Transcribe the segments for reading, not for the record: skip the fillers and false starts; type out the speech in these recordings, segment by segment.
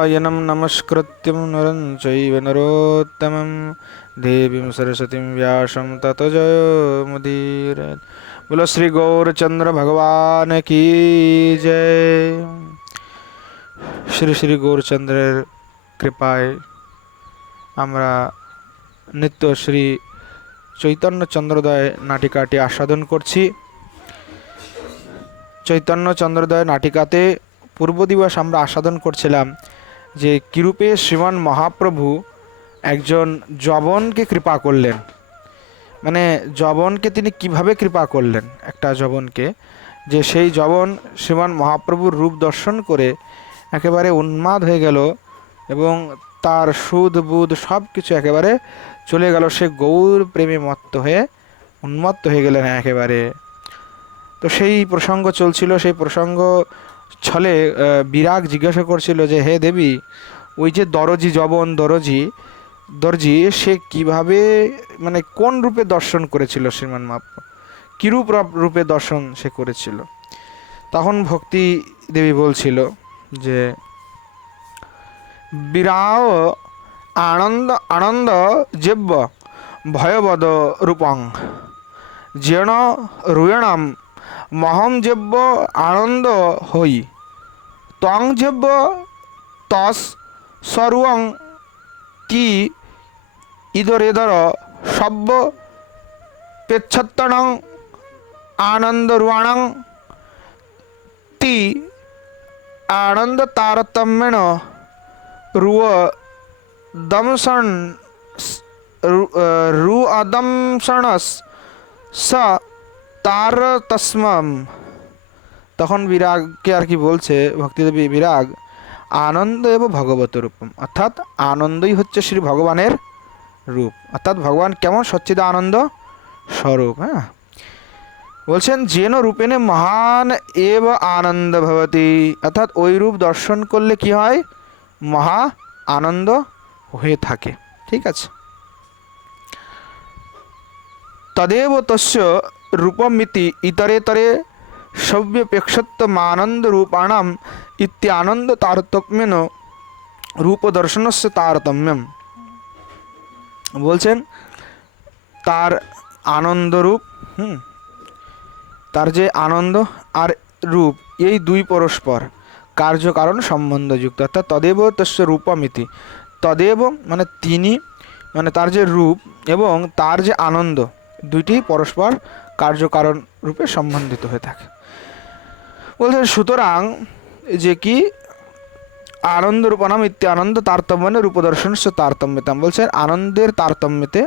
नारायणं नमस्कृत्यं नरं चैव नरोत्तमं देवीं सरस्वतीं व्यासं ततो जयमुदीरये। बोलो श्री गौरचंद्र भगवान की जय। श्री श्री गौरचंद्रेर कृपाয় আমরা নিত্য শ্রী চৈতন্য চন্দ্রোদয় নাটিকাটি আস্বাদন করছি। চৈতন্য চন্দ্রোদয় নাটিকাতে পূর্ব দিবস আমরা আস্বাদন করছিলাম যে কিরূপে শ্রীমান মহাপ্রভু একজন যবনকে কৃপা করলেন, মানে যবনকে তিনি কিভাবে কৃপা করলেন, একটা যবনকে, যে সেই যবন শ্রীমান মহাপ্রভুর রূপ দর্শন করে একেবারে উন্মাদ হয়ে গেল এবং তার সুদ বুধ সব কিছু একেবারে চলে গেল, সে গৌর প্রেমে মত্ত হয়ে উন্মত্ত হয়ে গেলেন একেবারে। তো সেই প্রসঙ্গ চলছিল, সেই প্রসঙ্গ ছলে বিরাগ জিজ্ঞাসা করছিল যে হে দেবী, ওই যে দরজি যবন দর্জি সে কিভাবে, মানে কোন রূপে দর্শন করেছিল শ্রীমান মহাপ্রভু, কিরূপ রূপে দর্শন সে করেছিল। তখন ভক্তি দেবী বলছিল যে বিরাও আনন্দ যেব্য ভয়বদ রূপং যেন রুয়ণম মহম যেব্য আনন্দ হই তং যেব্য তস সর্বং কি ইদরেদর সব্য পেচ্ছত্তনং আনন্দরুয়াণং তি আনন্দ তারতম্যেন রুঅদংশনস স তারতস্মম। তখন বিরাগকে আর কি বলছে ভক্তিদেবী, বিরাগ আনন্দ এবং ভগবত রূপম, অর্থাৎ আনন্দই হচ্ছে শ্রী ভগবানের রূপ, অর্থাৎ ভগবান কেমন সচ্চিদ আনন্দ স্বরূপ। হ্যাঁ, বলছেন যেন রূপেনে মহান এব আনন্দ ভবতি, অর্থাৎ ওই রূপ দর্শন করলে কি হয়, মহা আনন্দ হয়ে থাকে। ঠিক আছে, তদেব তস্য রূপমিতি ইতরেতরে সব্যপেক্ষত্বমানন্দ রূপাণাম ইত্যানন্দ তারতম্যেন রূপ দর্শনস্য তারতম্যম। বলছেন তার আনন্দ রূপ, তার যে আনন্দ আর রূপ, এই দুই পরস্পর কার্যকারণ সম্বন্ধযুক্ত, অর্থাৎ তদেব তস্য রূপমিতি, তদেব মানে তিনি, মানে তার যে রূপ এবং তার যে আনন্দ, দুইটি পরস্পর কার্যকারণ রূপে সম্বন্ধিত হয়ে থাকে। বলছেন সুতরাং যে কি আনন্দ রূপনাম ইত্যানন্দ তারতম্যে রূপদর্শন সে তারতম্যতাম, বলছেন আনন্দের তারতম্যতে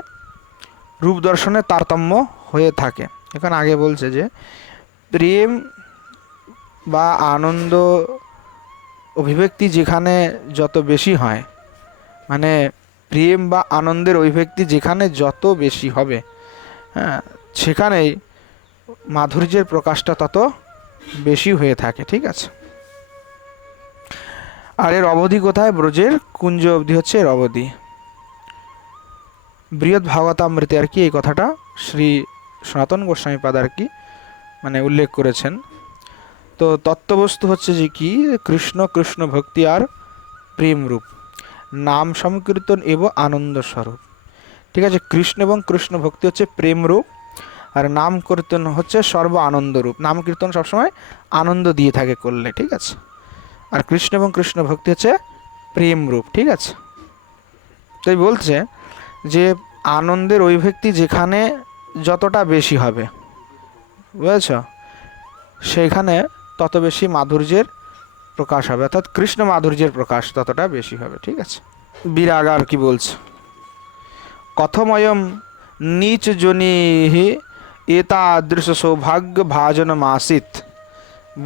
রূপ দর্শনের তারতম্য হয়ে থাকে। এখানে আগে বলছে যে প্রেম বা আনন্দ অভিব্যক্তি যেখানে যত বেশি হয়, মানে প্রেম বা আনন্দের অভিব্যক্তি যেখানে যত বেশি হবে, হ্যাঁ, সেখানেই মাধুর্যের প্রকাশটা তত বেশি হয়ে থাকে। ঠিক আছে, আর এর অবধি কোথায়, ব্রজের কুঞ্জ অবধি হচ্ছে এর অবধি। বৃহৎ ভাগবতামৃতে আর কি এই কথাটা শ্রী সনাতন গোস্বামী পাদ আর কি মানে উল্লেখ করেছেন। তো তত্ত্ববস্তু হচ্ছে যে কি, কৃষ্ণ কৃষ্ণ ভক্তি আর প্রেম রূপ, নাম সংকীর্তন এবং আনন্দ স্বরূপ। ঠিক আছে, কৃষ্ণ এবং কৃষ্ণ ভক্তি হচ্ছে প্রেম রূপ, আর নাম কীর্তন হচ্ছে সর্ব আনন্দ রূপ। নাম কীর্তন সবসময় আনন্দ দিয়ে থাকে করলে, ঠিক আছে, আর কৃষ্ণ এবং কৃষ্ণ ভক্তি হচ্ছে প্রেম রূপ। ঠিক আছে, তাই বলছে যে আনন্দের অভিব্যক্তি যেখানে যতটা বেশি হবে, বুঝেছ, সেখানে তত বেশি মাধুর্যের প্রকাশ হবে, অর্থাৎ কৃষ্ণ মাধুর্যের প্রকাশ ততটা বেশি হবে। ঠিক আছে, বিরাগ আর কি বলছে, কথময়ম নীচ জনিহি এতাদৃশ সৌভাগ্য ভাজনমাসিত।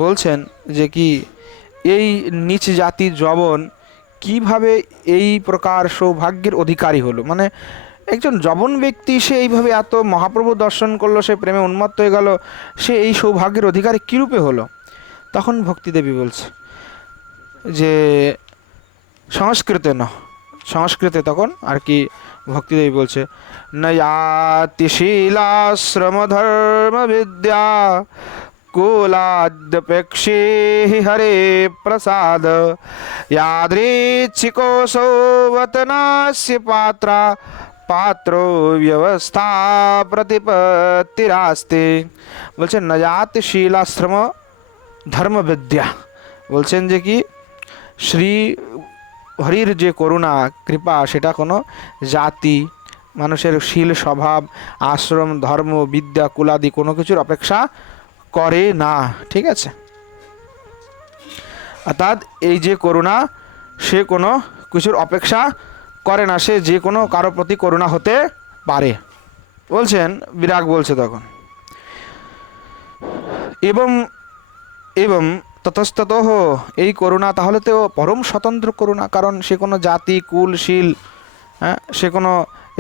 বলছেন যে কি এই নীচ জাতির যবন কিভাবে এই প্রকার সৌভাগ্যের অধিকারী হলো, মানে একজন যবন ব্যক্তি সে এইভাবে এত মহাপ্রভু দর্শন করলো, সে প্রেমে উন্মত্ত হয়ে গেল, সে এই সৌভাগ্যের অধিকারী কীরূপে হলো। তখন ভক্তিদেবী বলছে যে সংস্কৃতে তখন আর কি ভক্তিদেবী বলছে নয়াতি শীলাশ্রম ধর্ম বিদ্যা कुलाद्यपेक्षे हि हरे प्रसाद यादृच्छिकोऽसौ वतनास्य पात्रा पात्रो व्यवस्था प्रतिपत्तिरास्ते। বলছেন নজাতি শীলাশ্রম ধর্ম বিদ্যা। বলছেন যে কি শ্রী হরির যে করুণা কৃপা সেটা কোনো জাতি, মানুষের শীল স্বভাব, আশ্রম, ধর্ম, বিদ্যা, কুলাদি কোনো কিছুর অপেক্ষা করে না। ঠিক আছে, অর্থাৎ এই যে করুণা সে কোনো কিছুর অপেক্ষা করে না, সে যে কোনো কারো প্রতি করুণা হতে পারে। বলছেন বিরাগ বলছে তখন এবং এবং ততস্তত এই করুণা তাহলে তো পরম স্বতন্ত্র করুণা, কারণ সে কোনো জাতি কুল শীল, হ্যাঁ, সে কোনো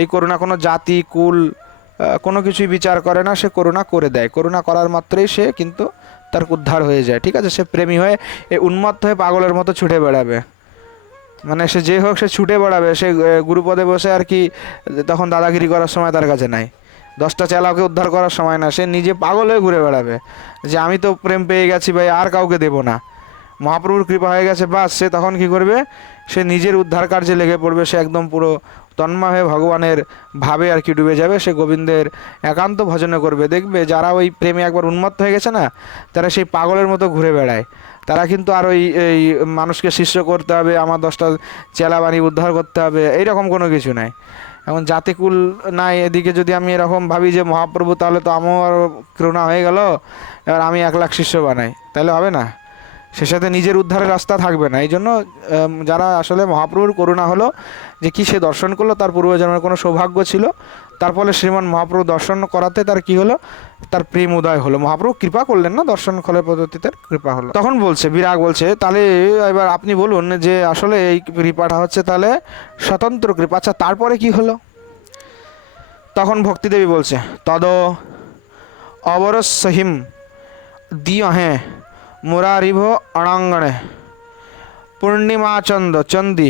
এই করুণা কোনো জাতি কুল কোনো কিছুই বিচার করে না, সে করুণা করে দেয়। করুণা করার মাত্রই সে কিন্তু তার উদ্ধার হয়ে যায়। ঠিক আছে, সে প্রেমী হয়ে এই উন্মত্ত হয়ে পাগলের মতো ছুটে বেড়াবে, মানে সে যে হোক সে ছুটে বেড়াবে। সে গুরুপদে বসে আর কি তখন দাদাগিরি করার সময় তার কাছে নাই, 10টা চেলাকে উদ্ধার করার সময় না, সে নিজে পাগল হয়ে ঘুরে বেড়াবে যে আমি তো প্রেম পেয়ে গেছি ভাই, আর কাউকে দেব না, মহাপ্রভুর কৃপা হয়ে গেছে বাস। সে তখন কি করবে, সে নিজের উদ্ধার কার্যে লেগে পড়বে, সে একদম পুরো তন্ময় হয়ে ভগবানের ভাবে আর কি ডুবে যাবে, সে গোবিন্দের একান্ত ভজনে করবে। দেখবে যারা ওই প্রেমে একবার উন্মত্ত হয়ে গেছে না, তারা সেই পাগলের মতো ঘুরে বেড়ায়, তারা কিন্তু আর ওই এই মানুষকে শিষ্য করতে হবে, আমার 10টা চেলা বানিয়ে উদ্ধার করতে হবে, এইরকম কোনো কিছু নাই। এখন জাতিকুল নাই, এদিকে যদি আমি এরকম ভাবি যে মহাপ্রভু তাহলে তো আমার করুণা হয়ে গেল, এবার আমি 1 লাখ শিষ্য বানাই, তাহলে হবে না, সে সাথে নিজের উদ্ধারের রাস্তা থাকবে না। এই জন্য যারা আসলে মহাপ্রভুর করুণা হলো যে কি সে দর্শন করলো, তার পূর্বজন্মের কোনো সৌভাগ্য ছিল, তার ফলে শ্রীমান মহাপ্রভু দর্শন করাতে তার কি হলো, তার প্রেম উদয় হলো, মহাপ্রভু কৃপা করলেন না, দর্শন ফলের পদ্ধতিতে কৃপা হলো। তখন বলছে বিরাগ বলছে তাহলে এবার আপনি বলুন যে আসলে এই কৃপাটা হচ্ছে তাহলে স্বতন্ত্র কৃপা, আচ্ছা তারপরে কি হলো? তখন ভক্তিদেবী বলছে তদ অবরসহিম দিয় হ্যাঁ মুরারিভ অণাঙ্গনে পূর্ণিমাচন্দ চন্দি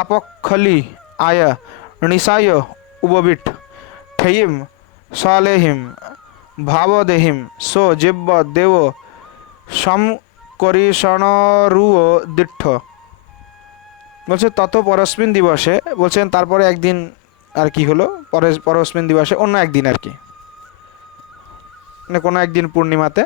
আপক্ষলি আয় নিশায় উপবিট ঠেয়িম সলেহিম ভাবদেহিম সো জিব্ব দেব সম করিষণরুয় দীর্ঘ। বলছে তত পরস্মিন দিবসে, বলছেন তারপরে একদিন আর কি হলো, পরস্মিন দিবসে অন্য একদিন আর কি, মানে কোনো একদিন পূর্ণিমাতে,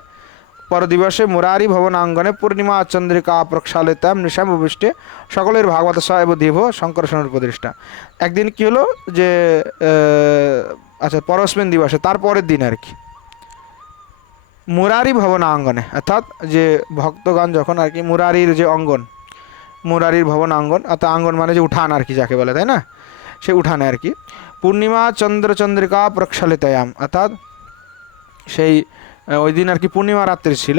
পর দিবসে মুরারি ভবন আঙ্গনে পূর্ণিমা চন্দ্রিকা প্রক্ষালিতাম নিশাম উপৃষ্টে সকলের ভাগবত সাহেব দেব শঙ্করসনের উপদৃষ্টা। একদিন কি হলো যে আচ্ছা পরস্মিন দিবসে তারপরের দিন আর কি, মুরারি ভবন আঙ্গনে, অর্থাৎ যে ভক্তগণ যখন আর কি মুরারির যে অঙ্গন, মুরারির ভবন আঙ্গন, অর্থাৎ আঙ্গন মানে যে উঠান আর কি যাকে বলে, তাই না, সে উঠানে আর কি পূর্ণিমা চন্দ্রিকা প্রক্ষালিতায়াম, অর্থাৎ সেই ওই দিন আর কি পূর্ণিমা রাত্রি ছিল,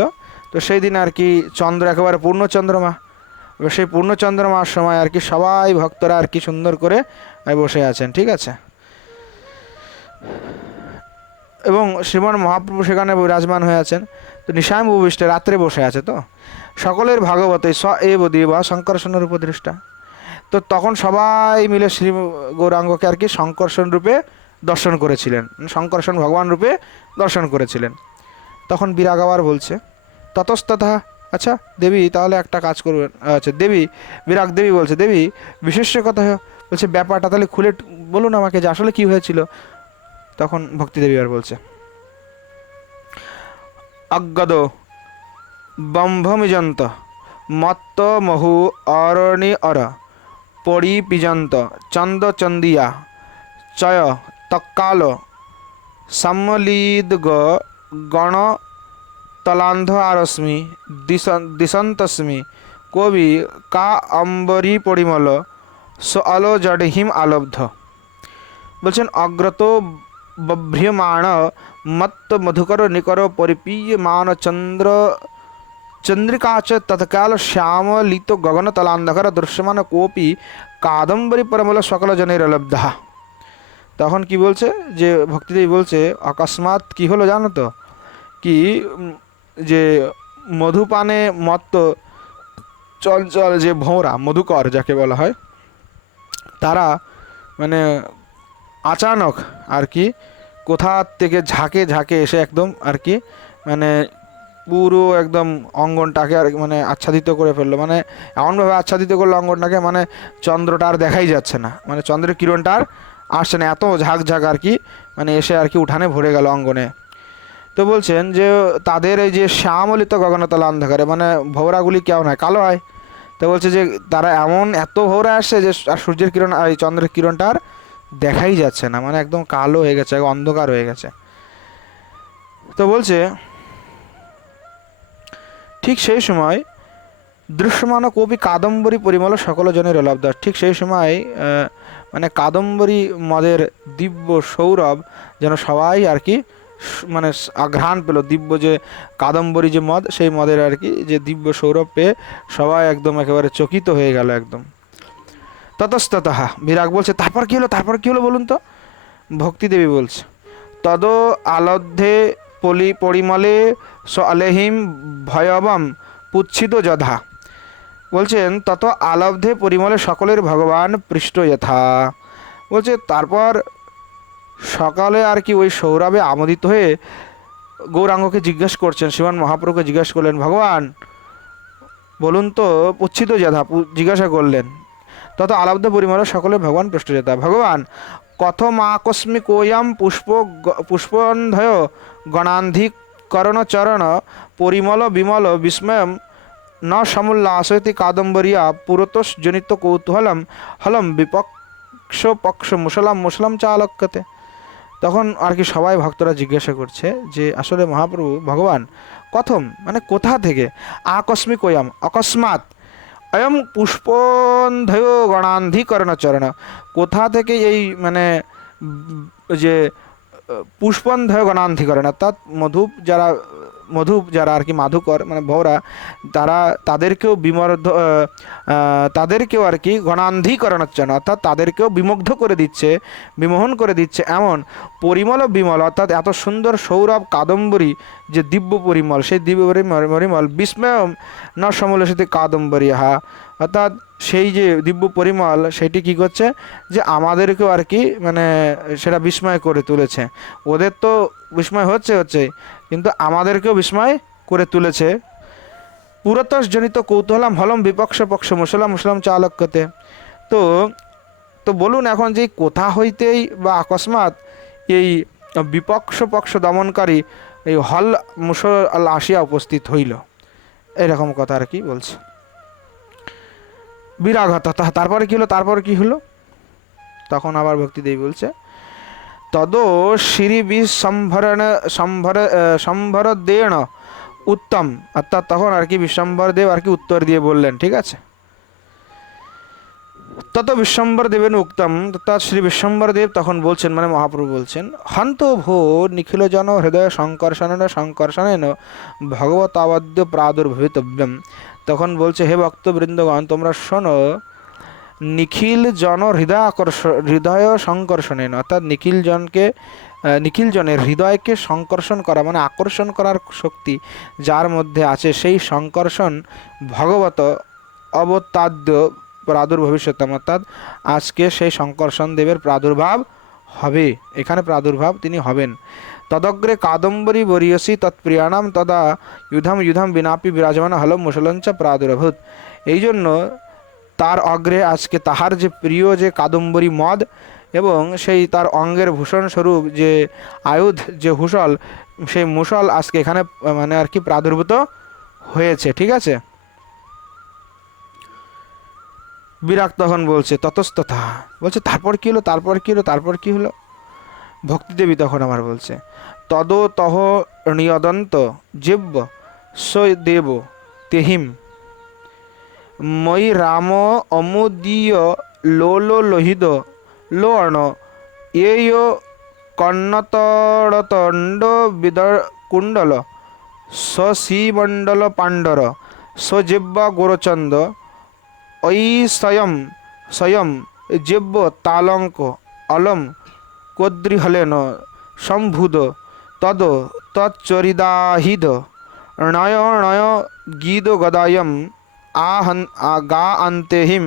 তো সেই দিন আর কি চন্দ্র একেবারে পূর্ণ চন্দ্রমা, এবার সেই পূর্ণ চন্দ্রমার সময় আর কি সবাই ভক্তরা আর কি সুন্দর করে বসে আছেন। ঠিক আছে, এবং শ্রীমান মহাপ্রভু সেখানে বিরাজমান হয়ে আছেন, তো নিশাম উপবিষ্টে রাত্রে বসে আছে, তো সকলের ভাগবতে স এব দেবা শঙ্করসনের উপদৃষ্টা। তো তখন সবাই মিলে শ্রী গৌরাঙ্গকে আর কি শঙ্করসন রূপে দর্শন করেছিলেন, শঙ্করসন ভগবান রূপে দর্শন করেছিলেন। তখন বিরাগ আবার বলছে ততস্তথা, আচ্ছা দেবী তাহলে একটা কাজ করবেন, আচ্ছা দেবী, বিরাগ দেবী বলছে দেবী বিশেষ কথা, বলছে ব্যাপারটা তাহলে খুলে বলুন আমাকে যে আসলে কি হয়েছিল। তখন ভক্তিদেবী আর বলছে অজ্ঞদ বম্ভমিজন্ত মত্ত মহু অরণি অর পরিপিজন্ত চন্দ চন্দিয়া চয় তক্কাল সম্মলিদ গণ তলান্ধ আরস্মি দিশন্তস্মি কবি কা অম্বরী পরিমল সো আলো জডহিম আলব্ধ। বলছেন অগ্রত বভ্রিয়মাণ মত্ত মধুকর নিকর পরিপীয়মান চন্দ্রিকা চ তৎকাল শ্যামলিত গগন তলান্ধকার দৃশ্যমান কোপি কাদম্বরী পরমল সকল জনের লব্ধ। তখন কি বলছে যে ভক্তিদেবী বলছে অকস্মাৎ কি হলো জানো তো, কি যে মধুপানে মত্ত চঞ্চল যে ভোঁরা মধুকর যাকে বলা হয়, তারা মানে আচানক আর কি কোথা থেকে ঝাঁকে ঝাঁকে এসে একদম আর কি মানে পুরো একদম অঙ্গনটাকে আর মানে আচ্ছাদিত করে ফেললো, মানে এমনভাবে আচ্ছাদিত করলো অঙ্গনটাকে, মানে চন্দ্রটা আর দেখাই যাচ্ছে না, মানে চন্দ্রের কিরণটা আর আসছে না, এত ঝাঁক আর কি মানে এসে আর কি উঠানে ভরে গেল অঙ্গনে। তো বলছেন যে তাদের এই যে শ্যামলিত গগনতল অন্ধকারে, মানে ভৌরাগুলি কেমন হয়, কালো হয়। তো বলছে যে তারা এমন এত ভৌরা আসছে যে আর সূর্যের কিরণ আর এই চন্দ্রের কিরণটা আর দেখাই যাচ্ছে না, মানে একদম কালো হয়ে গেছে, অন্ধকার হয়ে গেছে। তো বলছে ঠিক সেই সময় দৃশ্যমান কবি কাদম্বরী পরিমল সকল জনের লব্ধ। ঠিক সেই সময় মানে কাদম্বরী মদের দিব্য সৌরভ যেন সবাই আর কি মানে ঘ্রাণ পেল, দিব্য যে কাদম্বরী যে মদ, সেই মদের আর কি যে দিব্য সৌরভ পেয়ে সবাই একদম একেবারে চকিত হয়ে গেল একদম। ততস্ততঃ বিরাগ বলছে তারপর কি হলো, তারপর কি হলো বলুন তো। ভক্তি দেবী বলছে তদ আলধ্যে পরিমলে স আলেহিম ভয়বম পুচ্ছিত যধা। বলছেন তত আলব্ধে পরিমলে সকলের ভগবান পৃষ্ঠ যথা। বলছে তারপর সকালে আর কি ওই সৌরভে আমোদিত হয়ে গৌরাঙ্গকে জিজ্ঞেস করছেন, শ্রীমান মহাপ্রভুকে জিজ্ঞেস করলেন, ভগবান বলুন তো পুচ্ছিত যথা, জিজ্ঞাসা করলেন তত আলব্ধ পরিমলে সকলের ভগবান পৃষ্ঠ যথা। ভগবান কথম আকস্মিক ওয়ম পুষ্পন্ধয় গণান্ধিকরণ চরণ পরিমল বিমল বিস্ময়ম ন সমুল্লাসয়তি কাদম্বরিয়া পুরতোষজনিত কৌতূহলম হলম বিপক্ষ পক্ষ মুসলাম মুসলাম চালক্যতে। তখন আর কি সবাই ভক্তরা জিজ্ঞাসা করছে যে আসলে মহাপ্রভু ভগবান কথম মানে কোথা থেকে, আকস্মিক ওয়ম অকস্মাৎ, অয়ম পুষ্পন্ধয় গণান্ধিকরণ চরণ, কোথা থেকে এই মানে যে পুষ্পন্ধয় গণান্ধিকরণ, অর্থাৎ মধু যারা আর কি মাধুকর মানে ভৌরা, তাদেরকেও তাদেরকেও আর কি গণান্ধিকরণ হচ্ছে না, অর্থাৎ তাদেরকেও বিমুগ্ধ করে দিচ্ছে, বিমোহন করে দিচ্ছে এমন পরিমল বিমল, অর্থাৎ এত সুন্দর সৌরভ কাদম্বরী যে দিব্য পরিমল, সেই দিব্য পরিমল বিস্ময় ন সমলসিত কাদম্বরী হা, অর্থাৎ সেই যে দিব্য পরিমল সেটি কি করছে যে আমাদেরকেও আর কি মানে সেটা বিস্ময় করে তুলেছে। ওদের তো বিস্ময় হচ্ছে কিন্তু আমাদেরকেও বিস্ময় করে তুলেছে। পুরতসজনিত কৌতূহলম হলম বিপক্ষ পক্ষ মুসলাম মুসলাম চালক্যতে। তো তো বলুন এখন যে কোথা হইতেই বা আকস্মাৎ এই বিপক্ষ পক্ষ দমনকারী এই হল মুসল আসিয়া উপস্থিত হইল, এরকম কথা আর কি বলছে। বিরাঘত, তারপরে কি হলো, তারপর কি হলো, তখন আবার ভক্তিদেবী বলছে তদ শ্রী সম্ভর দেন উত্তম, অর্থাৎ তখন আর কি বিশ্বম্বর দেব আর কি উত্তর দিয়ে বললেন, ঠিক আছে। তত বিশ্বম্বর দেবেন উক্তম, অর্থাৎ শ্রী বিশ্বম্বর দেব তখন বলছেন মানে মহাপ্রভু বলছেন হন্ত ভো নিখিল জন হৃদয় সংকর্ষণেন ভগবতাবদ্য প্রাদুর্ভবিতব্যম। তখন বলছে হে ভক্তবৃন্দগণ তোমরা শোনো, নিখিল জন হৃদয় সংকর্ষণেন, অর্থাৎ নিখিল জনের হৃদয়কে সংকর্ষণ করা মানে আকর্ষণ করার শক্তি যার মধ্যে আছে, সেই সংকর্ষণ ভগবত অবতাদ্য প্রাদুর্ভবিষ্যতম, অর্থাৎ আজকে সেই সংকর্ষণ দেবের প্রাদুর্ভাব হবে, এখানে প্রাদুর্ভাব তিনি হবেন। তদগ্রে কাদম্বরী বরিয়সী তৎপ্রিয়াণাম তদা যুধম বিনাপি বিরাজমান হলম মুসলঞ্চ প্রাদুর্ভূত। এই জন্য তার অগ্রে আজকে তাহার যে প্রিয় যে কাদম্বরী মদ এবং সেই তার অঙ্গের ভূষণ স্বরূপ যে আয়ুধ যে হুসল, সেই মুসল আজকে এখানে মানে আর কি প্রাদুর্ভূত হয়েছে, ঠিক আছে। বিরাগ তখন বলছে ততস্তথা, বলছে তারপর কি হলো, তারপর কি হলো, তারপর কি হলো। ভক্তিদেবী তখন আমার বলছে তদ তহ নিয়দন্ত জীব্য দেব তেহিম মই রাম অমুদীয় লোহিত লোণ এয় কর্ণতড়তণ্ড বিদর কুণ্ডল সশিমণ্ডল পাণ্ডর সজিব্বা গোরচন্দ স্বয়ং জিব্য তালঙ্ক অলম কোদ্রিহলেন সম্ভুদ তদ তচ্চরিদাহিদ নয় নয় গীদ গদায়ম গা আন্তেহিম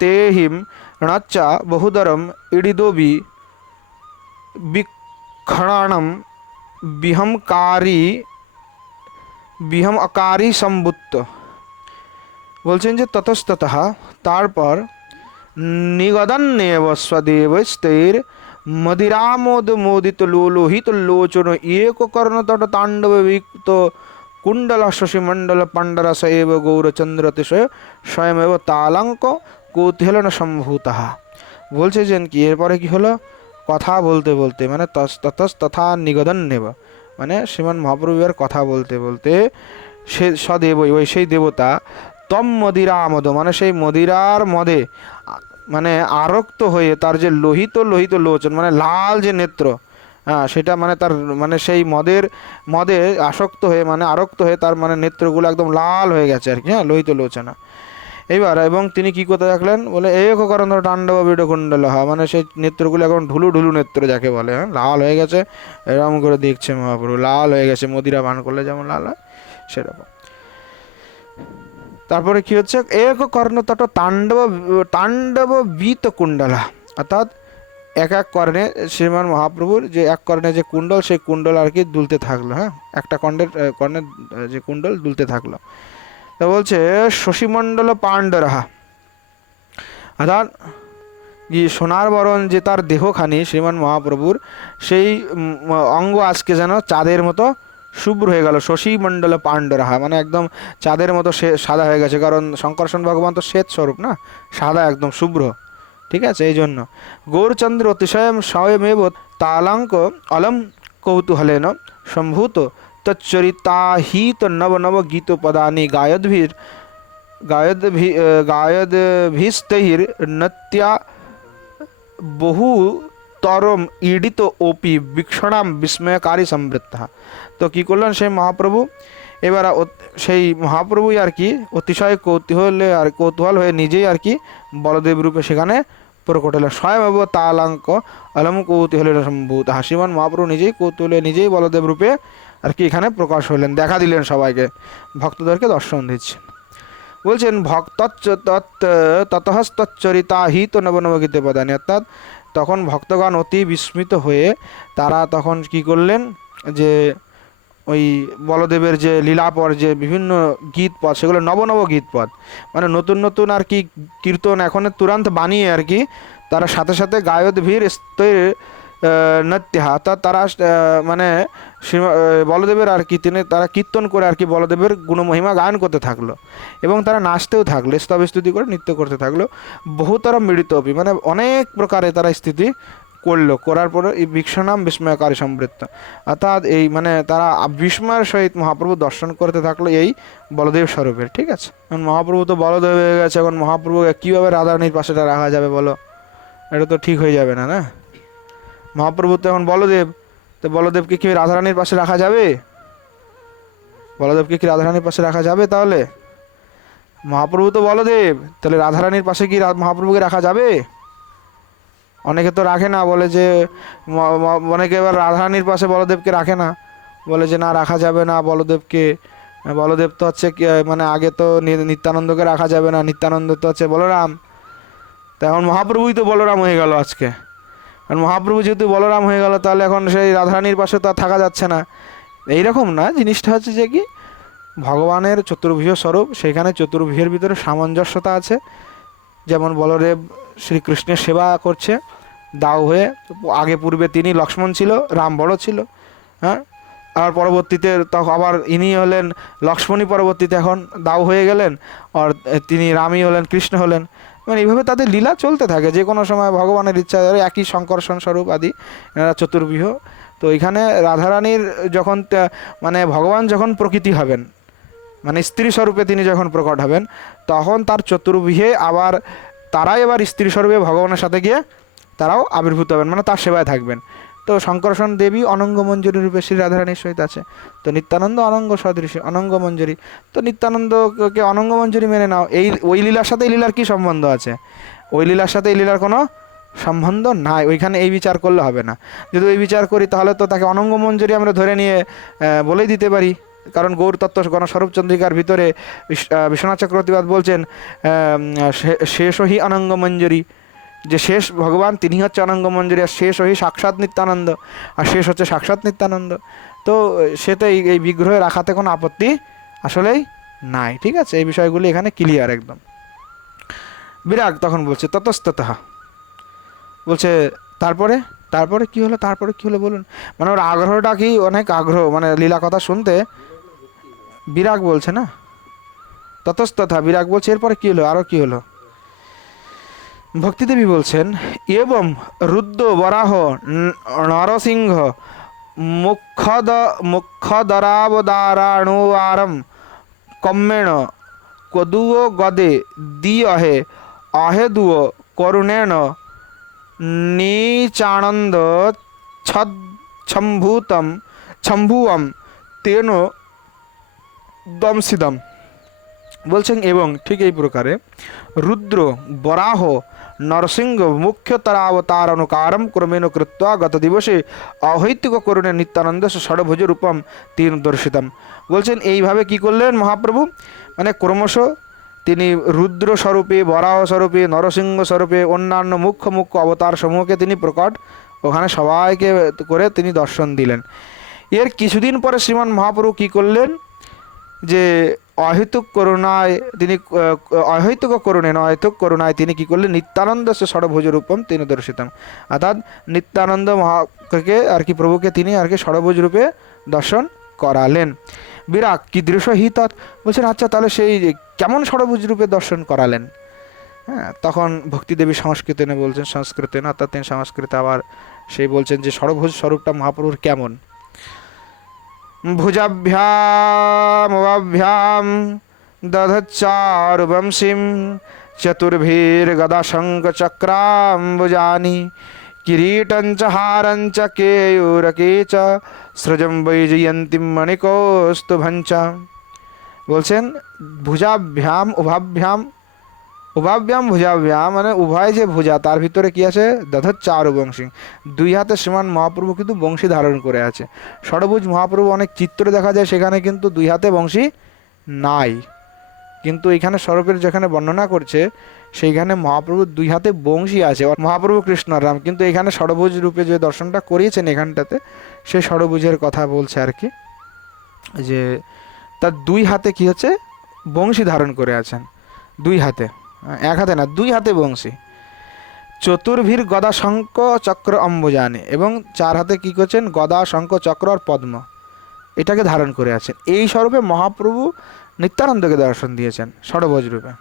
তেহিম ণচ্চা বহুদরম ইডিদোবি বিক্ষণাণম বিহমকারী বিহম অকারী সম্বুত্ত, বলছেন যে ততস্ততঃ তারপর নিগদন্যেব স্বদেবস্তৈর মদিরামোদ মোদিত লোলোহিত লোচন এক কর্ণতট তাণ্ডব বিক্ত কুণ্ডল শশীমণ্ডল পাণ্ডরস এব গৌরচন্দ্রতিশয় স্বয়মেব তালাঙ্ক কৌতূহলন সম্ভূতঃ। বলছে যে কি এরপরে কি হলো, কথা বলতে বলতে মানে ততস তথা নিগদন্যেব মানে শ্রীমান মহাপ্রভুর কথা বলতে বলতে সে সদেব ওই সেই দেবতা তম মদিরামদ মানে সেই মদিরার মদে মানে আরক্ত হয়ে তার যে লোহিত লোহিত লোচন মানে লাল যে নেত্র, হ্যাঁ সেটা মানে তার মানে সেই মদে আসক্ত হয়ে মানে আরক্ত হয়ে তার মানে নেত্রগুলো একদম লাল হয়ে গেছে আর কি, হ্যাঁ লোহিত লোচনা। এইবার এবং তিনি কি করতে থাকলেন বলে এক কারণ তাণ্ডব বিডকুণ্ডল মানে সেই নেত্রগুলো এখন ঢুলু ঢুলু নেত্র যাকে বলে, হ্যাঁ লাল হয়ে গেছে, এরকম করে দেখছে মহাপ্রভু, লাল হয়ে গেছে মদিরা পান করলে যেমন লাল হয় সেরকম। তারপরে কি হচ্ছে, এক কর্ণতট তাণ্ডব বীত কুণ্ডলা, অর্থাৎ এক এক কর্ণে শ্রীমান মহাপ্রভুর যে এক কর্ণে যে কুণ্ডল সেই কুণ্ডল আর কি দুলতে থাকলো, হ্যাঁ একটা কর্ণের যে কুণ্ডল দুলতে থাকলো। তা বলছে শশীমণ্ডল পাণ্ডরাহা, অর্থাৎ কি সোনার বরণ যে তার দেহখানি শ্রীমান মহাপ্রভুর সেই অঙ্গ আজকে যেন চাঁদের মতো শুভ্র হয়ে গেল। শশীমণ্ডল পাণ্ডরাহা মানে একদম চাঁদের মতো সে সাদা হয়ে গেছে, কারণ শঙ্করসন ভগবান তো শ্বেত স্বরূপ না, সাদা একদম শুভ্র, ঠিক আছে। এই জন্য গৌরচন্দ্র অতিশয় স্বয়মেব তালাঙ্ক অলম কৌতূহলেন সম্ভূত তচ্চরিতাহিত নব নব গীত পদানি গায়দভিস্তৈর নত্যা বহু তরম ঈডিত ওপি বীক্ষণাম বিস্ময়কারী সমৃদ্ধ। তো কী করলেন সেই মহাপ্রভু, এবার সেই মহাপ্রভুই আর কি অতিশয় কৌতূহল হয়ে নিজেই আর কি বলদেব রূপে সেখানে প্রকট হলেন। স্বয়ং তালাঙ্ক অলম কৌতূহলের সম্ভূত, শ্রীমান মহাপ্রভু নিজেই কৌতূহলে নিজেই বলদেব রূপে আর কি এখানে প্রকাশ হলেন, দেখা দিলেন সবাইকে, ভক্তদেরকে দর্শন দিচ্ছেন। বলছেন ততহস্তচরিতাহিত নবনবগীতে পদানি, অর্থাৎ তখন ভক্তগণ অতি বিস্মিত হয়ে তারা তখন কি করলেন যে ওই বলদেবের যে লীলাপর যে বিভিন্ন গীত পদ সেগুলো নবনব গীত পদ মানে নতুন নতুন আর কি কীর্তন এখন তুরন্ত বানিয়ে আর কি তারা সাথে সাথে গায়দভীর স্তৈর নত্যহা, অর্থাৎ তারা মানে বলদেবের আর কি তারা কীর্তন করে আর কি বলদেবের গুণমহিমা গায়ন করতে থাকলো এবং তারা নাচতেও থাকলো, স্তব স্তুতি করে নৃত্য করতে থাকলো। বহুতর মৃড়িত অপি মানে অনেক প্রকারে তারা স্থিতি করলো, করার পরে এই বিশ্বনাম বিস্ময়কারী সমৃদ্ধ, অর্থাৎ এই মানে তারা বিস্ময়ের সহিত মহাপ্রভু দর্শন করতে থাকলো এই বলদেব স্বরূপের, ঠিক আছে। এখন মহাপ্রভু তো বলদেব হয়ে গেছে, এখন মহাপ্রভুকে কীভাবে রাধারানীর পাশেটা রাখা যাবে বলো, এটা তো ঠিক হয়ে যাবে না, না মহাপ্রভু তো এখন বলদেব, তো বলদেবকে কি রাধারানীর পাশে রাখা যাবে? বলদেবকে কি রাধারানীর পাশে রাখা যাবে? তাহলে মহাপ্রভু তো বলদেব, তাহলে রাধারানীর পাশে কি মহাপ্রভুকে রাখা যাবে? অনেকে তো রাখে না, বলে যে অনেকে এবার রাধারানীর পাশে বলদেবকে রাখে না, বলে যে না রাখা যাবে না বলদেবকে, বলদেব তো হচ্ছে মানে আগে তো নিত্যানন্দকে রাখা যাবে না, নিত্যানন্দ তো হচ্ছে বলরাম, তো এখন মহাপ্রভুই তো বলরাম হয়ে গেল আজকে। কারণ মহাপ্রভু যেহেতু বলরাম হয়ে গেল তাহলে এখন সেই রাধারানীর পাশে তো আর থাকা যাচ্ছে না। এইরকম না, জিনিসটা হচ্ছে যে কি ভগবানের চতুর্ভুজ স্বরূপ, সেখানে চতুর্ভুজের ভিতরে সামঞ্জস্যতা আছে। যেমন বলদেব শ্রীকৃষ্ণের সেবা করছে দাও হয়ে, আগে পূর্বে তিনি লক্ষ্মণ ছিল, রাম বড় ছিল, হ্যাঁ, আর পরবর্তীতে তখন আবার ইনি হলেন লক্ষ্মণই, পরবর্তীতে এখন দাও হয়ে গেলেন, আর তিনি রামই হলেন, কৃষ্ণ হলেন, মানে এইভাবে তাদের লীলা চলতে থাকে। যে কোনো সময় ভগবানের ইচ্ছা একই শঙ্কর্ষণ স্বরূপ আদি এনারা চতুর্বিহ। তো এখানে রাধারানীর যখন মানে ভগবান যখন প্রকৃতি হবেন মানে স্ত্রী স্বরূপে তিনি যখন প্রকট হবেন তখন তার চতুর্বিহে আবার তারাই এবার স্ত্রী স্বরূপে ভগবানের সাথে গিয়ে তারাও আবির্ভূত হবেন, মানে তার সেবায় থাকবেন। তো শঙ্কর্ষণ দেবী অনঙ্গ মঞ্জুরি রূপে শ্রী রাধারানীর সহিত আছে, তো নিত্যানন্দ অনঙ্গ সদৃশী অনঙ্গ মঞ্জুরি, তো নিত্যানন্দকে অনঙ্গ মঞ্জুরি মেনে নাও। এই ওই লীলার সাথে এই লীলার কী সম্বন্ধ আছে? ওই লীলার সাথে এই লীলার কোনো সম্বন্ধ নাই, ওইখানে এই বিচার করলে হবে না। যদি ওই বিচার করি তাহলে তো তাকে অনঙ্গ মঞ্জুরি আমরা ধরে নিয়ে বলেই দিতে পারি, কারণ গৌরতত্ত্ব গণস্বরূপচন্দ্রিকার ভিতরে বিশ্বনাথ চক্রবর্তীবাদ বলছেন শেষহি অনঙ্গ মঞ্জুরি, যে শেষ ভগবান তিনি হচ্ছে অনঙ্গ মঞ্জুরি, আর শেষ হই সাক্ষাৎ নিত্যানন্দ, আর শেষ হচ্ছে সাক্ষাৎ নিত্যানন্দ। তো সেটা এই বিগ্রহে রাখাতে কোনো আপত্তি আসলেই নাই। ঠিক আছে, এই বিষয়গুলি এখানে ক্লিয়ার একদম। বিরাগ তখন বলছে ততস্ততঃ, বলছে তারপরে তারপরে কি হলো, তারপরে কি হলো বলুন। মানে ওর আগ্রহটা কি, অনেক আগ্রহ, মানে লীলা কথা শুনতে। বিরাগ বলছে না, ততস্তথা বিরাগ বলছে এরপরে কি হলো, আরো কি হলো। ভক্তিদেবী বলছেন এবং রুদ্র বরাহ নরসিংহ মুখদ মুখদরাবদারাণুয়ারম কম্মেণ কদুও গদে দিয়হে অহেদুও করুণেন নীচানন্দ ছম্ভূতম ছম্ভুয়ম তেন দমসিদম। বলছেন এবং ঠিক এই প্রকারে রুদ্র বরাহ নরসিংহ মুখ্যতরাবতার অনুকারম ক্রমেণ কৃত্বা গত দিবসে অহৈতুক করুণে নিত্যানন্দ ষড়ভুজ রূপম তিন দর্শিতম। বলছেন এইভাবে কি করলেন মহাপ্রভু, মানে ক্রমশ তিনি রুদ্র স্বরূপে, বরাহ স্বরূপে, নরসিংহ স্বরূপে অন্যান্য মুখ্য মুখ্য অবতার সমূহকে তিনি প্রকট ওখানে সবাইকে করে তিনি দর্শন দিলেন। এর কিছুদিন পরে শ্রীমান মহাপ্রভু কি করলেন, যে অহেতুক করুণায় তিনি অহৈতুক করুণে অহেতুক করুণায় তিনি কি করলেন, নিত্যানন্দ সে ষড়ভুজ রূপম তিনি দর্শিতম, অর্থাৎ নিত্যানন্দ মহাকে আর কি প্রভুকে তিনি আর কি ষড়ভুজ রূপে দর্শন করালেন। বিরাগ কীদৃশ হি তৎ, বলছেন আচ্ছা তাহলে সেই কেমন ষড়ভুজ রূপে দর্শন করালেন। হ্যাঁ, তখন ভক্তিদেবী সংস্কৃতে বলছেন, সংস্কৃতে না অর্থাৎ তিনি সংস্কৃতে আবার সেই বলছেন যে ষড়ভুজ স্বরূপটা মহাপ্রভুর কেমন। ভুজাভ্যাম দধচ্চারুবংশীম চতুর্ভির্গদাশঙ্খচক্রাম্বুজানি কিরীটঞ্চ হারঞ্চ কেయూరকে চ সৃজম বৈজয়ন্তীম মণিকৌস্তুভঞ্চ। বলছেন ভুজাভ্যাম উভাভ্যাম, উভাভ্যাম ভুজাভ্যাম মানে উভয় যে ভুজা তার ভিতরে কি আছে, দধচ্চারু বংশী, দুই হাতে শ্রীমান মহাপ্রভু কিন্তু বংশী ধারণ করে আছে। ষড়ভুজ মহাপ্রভু অনেক চিত্র দেখা যায় সেখানে কিন্তু দুই হাতে বংশী নাই, কিন্তু এখানে স্বরূপের যেখানে বর্ণনা করছে সেইখানে মহাপ্রভুর দুই হাতে বংশী আছে, মহাপ্রভু কৃষ্ণ রাম, কিন্তু এখানে ষড়ভুজ রূপে যে দর্শনটা করিয়েছেন এখানটাতে সেই ষড়ভুজের কথা বলছে আর কি, যে তার দুই হাতে কি হচ্ছে, বংশী ধারণ করে আছেন, দুই হাতে, এক হাতে না দুই হাতে বংশী। চতুর্ভীর গদা শঙ্খ চক্র অম্বুজানে, এবং চার হাতে কি করছেন, গদা শঙ্খ চক্র আর পদ্ম এটাকে ধারণ করে আছেন। এই স্বরূপে মহাপ্রভু নিত্যানন্দকে দর্শন দিয়েছেন ষড়ভুজ রূপে।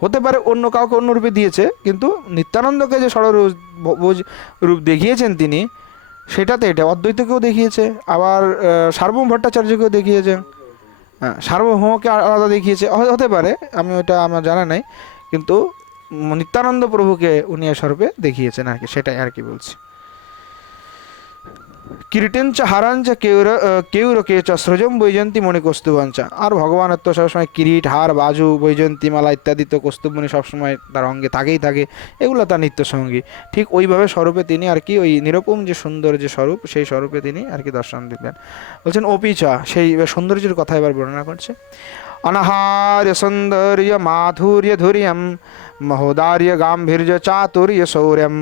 হতে পারে অন্য কাউকে অন্য রূপে দিয়েছে, কিন্তু নিত্যানন্দকে যে ষড়ভুজ রূপ দেখিয়েছেন তিনি, সেটাতে এটা অদ্বৈতকেও দেখিয়েছে, আবার সার্বভৌম ভট্টাচার্যকেও দেখিয়েছে, সার্বভৌমকে আলাদা দেখিয়েছে, হতে পারে, আমি ওটা আমার জানা নাই, কিন্তু নিত্যানন্দ প্রভুকে উনি স্বরূপে দেখিয়েছেন আর কি, সেটাই আর কি বলছি। কিরীটেঞ্চ হারাঞ্চ কেউরকে চ সৃজম বৈজয়ন্তী মণি কৌস্তুভঞ্চ। আর ভগবানের তো সবসময় কিরিট, হার, বাজু, বৈজয়ন্তী মালা ইত্যাদি তো কৌস্তুভমণি সবসময় তার অঙ্গে থাকেই থাকে, এগুলো তার নিত্যসঙ্গী। ঠিক ওইভাবে স্বরূপে তিনি আর কি ওই নিরুপম যে সুন্দর যে স্বরূপ, সেই স্বরূপে তিনি আর কি দর্শন দিলেন। বলছেন অপিচা, সেই সৌন্দর্যের কথা এবার বর্ণনা করছে। অনাহার্য সৌন্দর্য মাধুর্য ধুর্যম মহোদার্য গাম্ভীর্য চাতুর্য শৌর্যম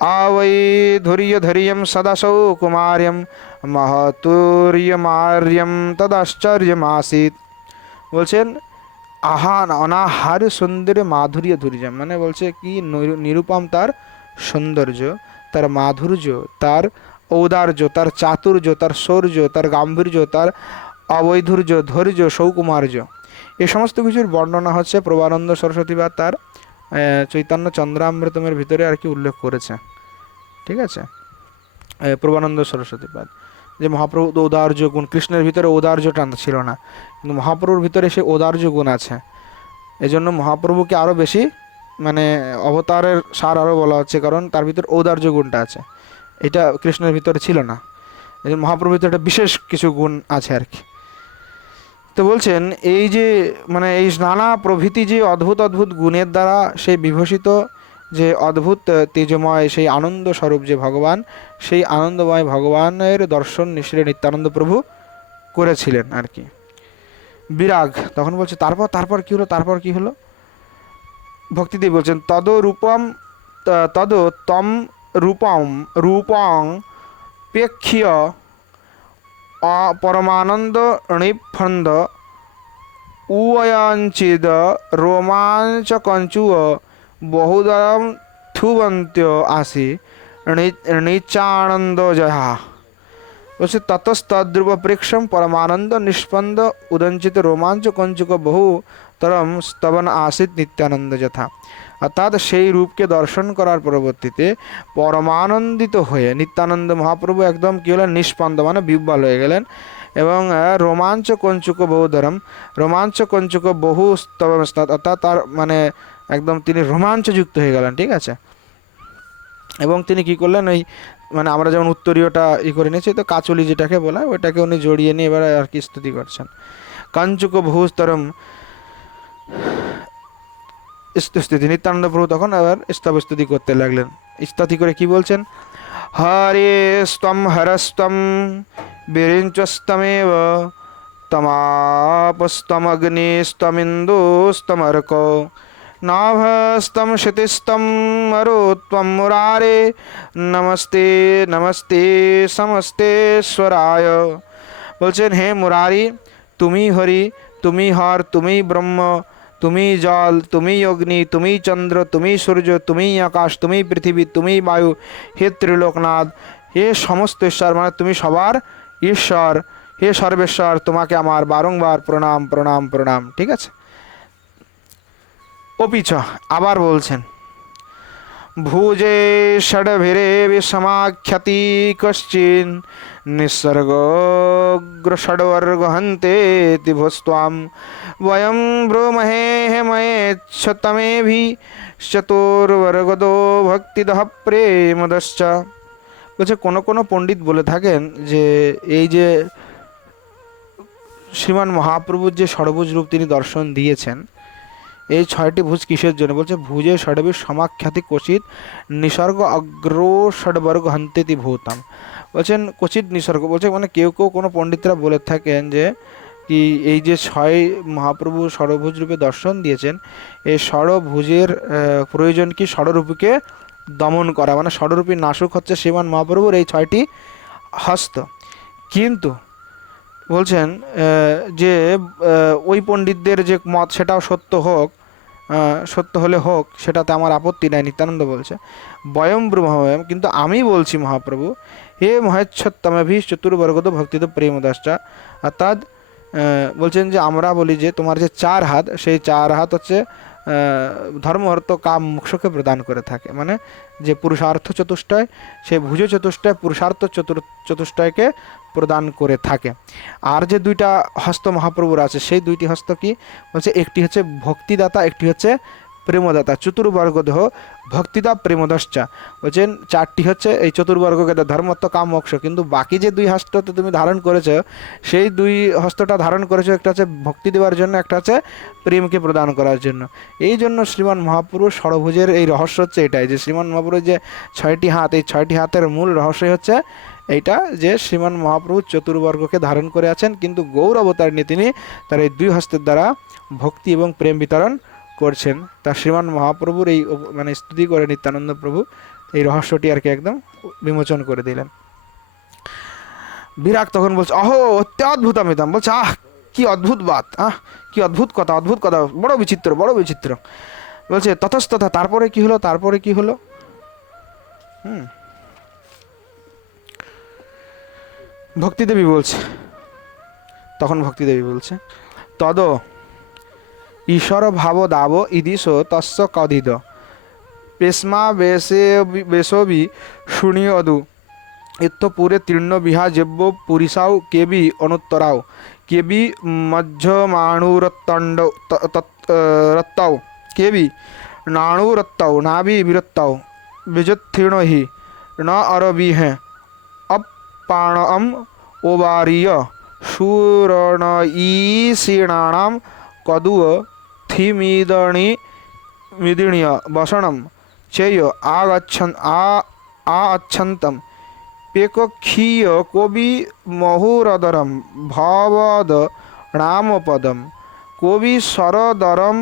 आवैधुर्य धैर्यं सदसौ कुमार्यं महतुर्यमार्यं तदाश्चर्यमासीत्। বলছেন অনাহার সৌন্দর্য মাধুর্য ধৈর্যম, মানে বলছে কি নিরুপম তার সৌন্দর্য, তার মাধুর্য, তার ঔদার্য, তার চাতুর্য, তার শৌর্য, তার গাম্ভীর্য, তার অবৈধুর্য, ধৈর্য, সৌকুমার্য, এ সমস্ত কিছুর বর্ণনা হচ্ছে প্রভানন্দ সরস্বতী বা তার চৈতন্য চন্দ্রামৃতমের ভিতরে আর কি উল্লেখ করেছে। ঠিক আছে, প্রভানন্দ সরস্বতীপাদ, যে মহাপ্রভু ঔদার্য গুণ, কৃষ্ণের ভিতরে ঔদার্যটা ছিল না, কিন্তু মহাপ্রভুর ভিতরে সে ঔদার্য গুণ আছে, এজন্য মহাপ্রভুকে আরও বেশি মানে অবতারের সার আরও বলা হচ্ছে, কারণ তার ভিতরে ঔদার্য গুণটা আছে, এটা কৃষ্ণের ভিতরে ছিল না, এই মহাপ্রভুর ভিতরে একটা বিশেষ কিছু গুণ আছে আর কি। তো বলছেন এই যে মানে এই নানা প্রভৃতি যে অদ্ভুত অদ্ভুত গুণের দ্বারা সেই বিভূষিত যে অদ্ভুত তেজময় সেই আনন্দ স্বরূপ যে ভগবান, সেই আনন্দময় ভগবানের দর্শন নিশ্চয় নিত্যানন্দ প্রভু করেছিলেন আর কি। বিরাগ তখন বলছে তারপর তারপর কি হলো, তারপর কি হলো। ভক্তিদেব বলছেন তদরূপম তম রূপম রূপং প্রেক্ষ্য পরমানন্দ নিফন্দ উয়ঞ্চিদ রোমাঞ্চ কঞ্চুয় বহুদরম থুবন্ত্য আসি নিচানন্দ জয়া। বলছে ততস্তদ্রুপ প্রেক্ষম পরমানন্দ নিষ্পন্দ উদঞ্চিত রোমাঞ্চ কঞ্চুক বহুতরম স্তবন আসিত নিত্যানন্দ যথা। অর্থাৎ সেই রূপকে দর্শন করার পরবর্তীতে পরমানন্দিত হয়ে নিত্যানন্দ মহাপ্রভু একদম কী হলেন, নিষ্পন্দ মানে বিহ্বল হয়ে গেলেন, এবং রোমাঞ্চ কঞ্চুক বহুধরম, রোমাঞ্চ কঞ্চুক বহু স্তবন, অর্থাৎ তার মানে একদম তিনি রোমাঞ্চযুক্ত হয়ে গেলেন, ঠিক আছে। এবং তিনি কি করলেন, ওই মানে আমরা যেমন উত্তরীয়টা করে নিয়েছি, তো কাচুলি যেটাকে বলা হয় ওইটাকে উনি জড়িয়ে নিয়ে এবার আর কি স্তুতি করছেন। কাঞ্চুক বহুস্তরম স্তুতি, নিত্যানন্দ প্রভু তখন আবার স্তব স্তুতি করতে লাগলেন। স্তুতি করে কি বলছেন, হরে স্তম হরস্তম বিরিঞ্চস্তমেব তমাপস্তম অগ্নিস্তমিন্দুস্তমর্ক নাভস্তম क्षितिस्तम मरो त्वं मुरारे नमस्ते नमस्ते সমস্তেশ্বরায়। বলছেন হে মুরারি, তুমি হরি, তুমি হর, তুমি ব্রহ্ম, তুমি জল, তুমি অগ্নি, তুমি চন্দ্র, তুমি সূর্য, তুমি আকাশ, তুমি পৃথিবী, তুমি বায়ু, হে ত্রিলোকনাথ, হে সমস্ত ঈশ্বর, মানে তুমি সবার ঈশ্বর, হে সর্বেশ্বর, তোমাকে আমার বারংবার প্রণাম প্রণাম প্রণাম। ঠিক আছে। অপিচ আবার বলছেন, ভুজে ষড়ভিরে বিষমাখ্যাতি কশ্চিন নিঃসর্গগ্র ষড়বর্গ হন্তে ভুস্ত্বাম বয়ম ব্রূমহে হেময়েচ্ছতমেভি চতুর্বর্গদো ভক্তিদহ প্রেমদশ্চ। বলছে কোনো কোনো পণ্ডিত বলে থাকেন যে এই যে শ্রীমান মহাপ্রভুর যে ষড়ভুজ রূপ তিনি দর্শন দিয়েছেন, এই ছয়টি ভুজ কিসের জন্য? বলছে ভুজে ষড়বি সমাখ্যাতি কচিত নিসর্গ অগ্রো ষড়বর্গ হন্তেতি ভূতাম। বলছেন কচিত নিসর্গ, বলছে মানে কেউ কেউ কোনো পণ্ডিতরা বলে থাকেন যে কি এই যে ছয় মহাপ্রভু ষড়ভুজ রূপে দর্শন দিয়েছেন, এই ষড়ভুজের প্রয়োজন কি ষড়রূপীকে দমন করা, মানে ষড়রূপী নাশক হচ্ছে শ্রীমান মহাপ্রভুর এই ছয়টি হস্ত। কিন্তু বলছেন যে ওই পণ্ডিতদের যে মত সেটাও সত্য হোক, সত্য হলে হোক, সেটাতে আমার আপত্তি নাই, নিত্যানন্দ বলছে বয়ম ব্রহ্মবয়ম, কিন্তু আমি বলছি মহাপ্রভু হে মহেচ্ছত্তমভি চতুর্বর্গত ভক্তিত প্রেমদাসটা। অর্থাৎ বলছেন যে আমরা বলি যে তোমার যে চার হাত, সেই চার হাত হচ্ছে ধর্ম অর্থ কাম মোক্ষকে প্রদান করে থাকে, মানে যে পুরুষার্থ চতুষ্টয়, সেই ভুজ চতুষ্টয় পুরুষার্থ চতুষ্টয়কে প্রদান করে থাকে। আর যে দুইটা হস্ত মহাপ্রভুর আছে, সেই দুইটি হস্ত কি বলছে, একটি হচ্ছে ভক্তিদাতা, একটি হচ্ছে প্রেমদাতা। চতুর্বর্গদেহ ভক্তিদা প্রেমদশ্চা, বলছেন চারটি হচ্ছে এই চতুর্বর্গকে ধর্মত্ব কাম মোক্ষ, কিন্তু বাকি যে দুই হস্ত তুমি ধারণ করেছো, সেই দুই হস্তটা ধারণ করেছো, একটা হচ্ছে ভক্তি দেওয়ার জন্য, একটা হচ্ছে প্রেমকে প্রদান করার জন্য। এই জন্য শ্রীমান মহাপুরুষ ষড়ভুজের এই রহস্য হচ্ছে এটাই, যে শ্রীমান মহাপুরুষ যে ছয়টি হাত, এই ছয়টি হাতের মূল রহস্যই হচ্ছে এইটা, যে শ্রীমান মহাপ্রভু চতুর্বর্গকে ধারণ করে আছেন, কিন্তু গৌর অবতারিণী তিনি তার এই দুই হস্তের দ্বারা ভক্তি এবং প্রেম বিতরণ করছেন। তা শ্রীমান মহাপ্রভুর এই মানে স্তুতি করে নিত্যানন্দ প্রভু এই রহস্যটি আর কি একদম বিমোচন করে দিলেন। বিরাগ তখন বলছে অহো অত্যদ্ভুতমিদম, বলছে আহ কি অদ্ভুত বাত, কি অদ্ভুত কথা, অদ্ভুত কথা, বড় বিচিত্র, বড় বিচিত্র। বলছে ততস্তথা, তারপরে কি হলো, তারপরে কি হলো? ভক্তিদেবী বলছে, তখন ভক্তিদেবী বলছে তদ ঈশ্বর ভাব দাব ইদিশ তস্য কদিদ পেশমা বেশবি শুনিয়দু ইত্য পুরে তীর্ণ বিহা যেব্য পুরিসাও কেবি অনুত্তরাও কেবি মধ্যমাণুরত্তণ্ড রত্তাও কেবি নাণুরত্তাও নাভি বিরত্তাও বিজোত্থীর্ণ হি ন অরবি হ্যাঁ অপাণম ওবারিয় সুরণঈশীণানাম কদুয় থিমিদণি মিদিণীয় বসনম চেয় আচ্ছন্তম পেকক্ষীয় কবি মহুরদরম ভবদ রামপদম কবি সরদরম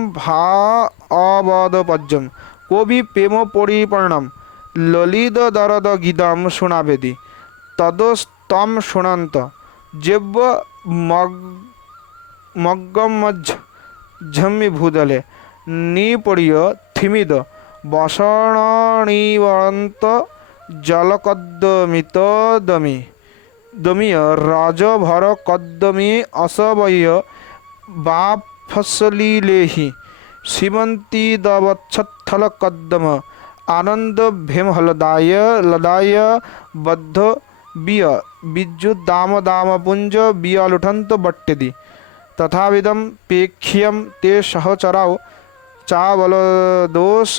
ভাবদপজ্জম কবি প্রেম পরিপর্ণম ললিত দরদ গীতম শোনাবেদি তদস্তম শোণন্ত যেব্য মগ মগ্গমজ্জ ঝম্মি ভূদলে নিপড়িয় থিমিদ বসণীবন্ত জলকদ্দমিত দমি দমীয় রজভর কদ্দমি অসবয় বা ফসলিলেহি সীমন্তী দবচ্ছত্থল কদ্দম আনন্দ ভেম হলদায় লদায় বদ্ধ বিয় বিদ্যুৎ দাম দাম পুঞ্জ বিয় লুঠন্ত বট্টেদি তথাবিদম পেক্ষিয়ম তে সহচরাও চাবল দোষ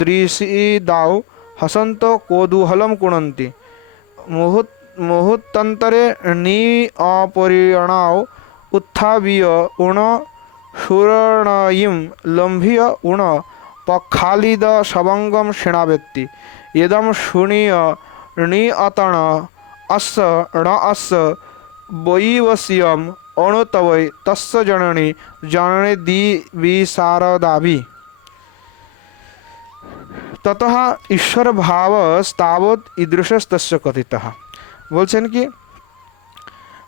দৃশিদাও হসন্ত কৌতূহলম কুণন্তি মুহূর্তন্তরে নি অপরিণাও উত্থাবিয় উণ সুরণয়ীম লম্ভিয় উণ পক্ষালিদ সবঙ্গম সেনাবেত্তি ইদম শুনীয় নিয়তণ অস্য ণ অস্য বৈবস্যম অণুতবৈ তস্য জননী জননী দিবিশারদাভি ততঃ ঈশ্বর ভাবস্তাবৎ ঈদৃশস্তস্য কথিতঃ। বলছেন কি,